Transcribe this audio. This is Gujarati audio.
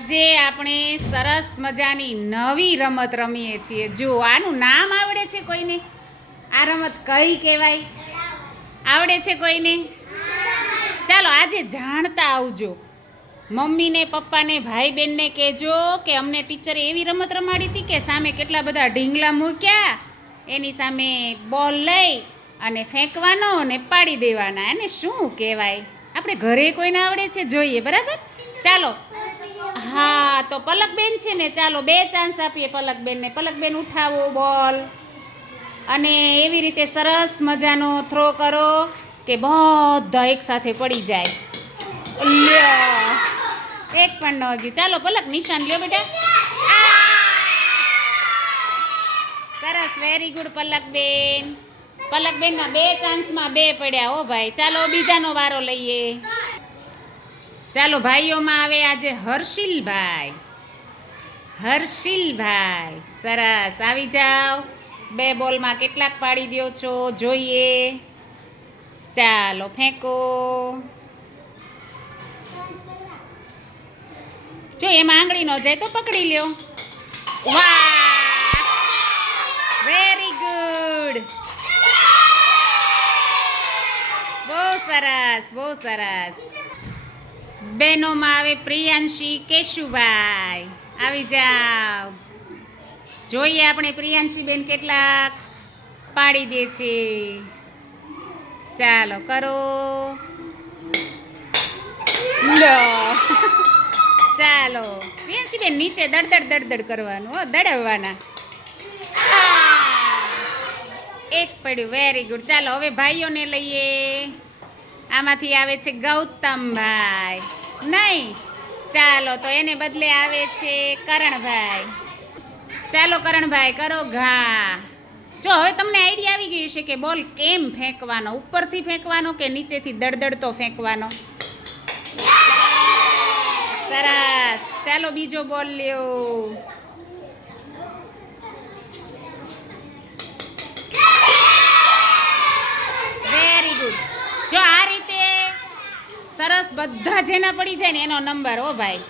આજે આપણે સરસ મજાની નવી રમત રમીએ છીએ. જો, આનું નામ આવડે છે કોઈને? આ રમત કઈ કહેવાય? આવડે છે કોઈને? ચાલો, આજે જાણતા આવજો. મમ્મીને, પપ્પાને ભાઈ બહેનને કહેજો કે અમને ટીચરે એવી રમત રમાડી હતી કે સામે કેટલા બધા ઢીંગલા મૂક્યા, એની સામે બોલ લઈ અને ફેંકવાનો ને પાડી દેવાના. એને શું કહેવાય? આપણે ઘરે કોઈને આવડે છે? જોઈએ, બરાબર? ચાલો હા, તો પલકબેન છે ને, ચાલો બે ચાન્સ આપીએ પલકબેનને. પલકબેન, ઉઠાવો, બોલ. અને એવી રીતે સરસ મજાનો થ્રો કરો કે બધા એકસાથે પડી જાય. લ્યો. એક પણ ન ગયું. ચાલો, પલક, નિશાન લ્યો બેટા. સરસ વેરી ગુડ પલકબેન. પલકબેનના બે ચાન્સમાં બે પડ્યા હો ભાઈ. ચાલો, બીજાનો વારો લઈએ. ચાલો ભાઈઓમાં આવે આજે હર્ષિલભાઈ. હર્ષિલભાઈ, સરસ. આવી જાઓ. બે બોલમાં કેટલાક પાડી દ્યો છો? જોઈએ. ચાલો ફેંકો. જો એમાં આંગળી ન જાય તો પકડી લ્યો. વાહ! Very good. બહુ સરસ બહુ સરસ. બહેનોમાં આવે પ્રિયાંશી કેશુભાઈ. આવી જાઓ. જોઈએ આપણે પ્રિયાંશી બેન કેટલાક પાડી દે છે. ચાલો કરો. લો. ચાલો. પ્રિયાંશી બેન નીચે દડદડ દડદડ કરવાનું હો, દડાવવાના. એક પડ્યું. વેરી ગુડ ચાલો, હવે ભાઈઓને લઈએ. આમાંથી આવે છે ગૌતમભાઈ. નહીં. ચાલો તો એને બદલે આવે છે કરણભાઈ. ચાલો કરણભાઈ કરો ઘા. જો હવે તમને આઈડિયા આવી ગયું છે કે બોલ કેમ ફેંકવાનો? ઉપરથી ફેંકવાનો કે નીચેથી દડદડતો ફેંકવાનો? સરસ. ચાલો બીજો બોલ લ્યો વેરી ગુડ જો આ રીતે સરસ બધા જેના પડી જાય ને એનો નંબર હો ભાઈ.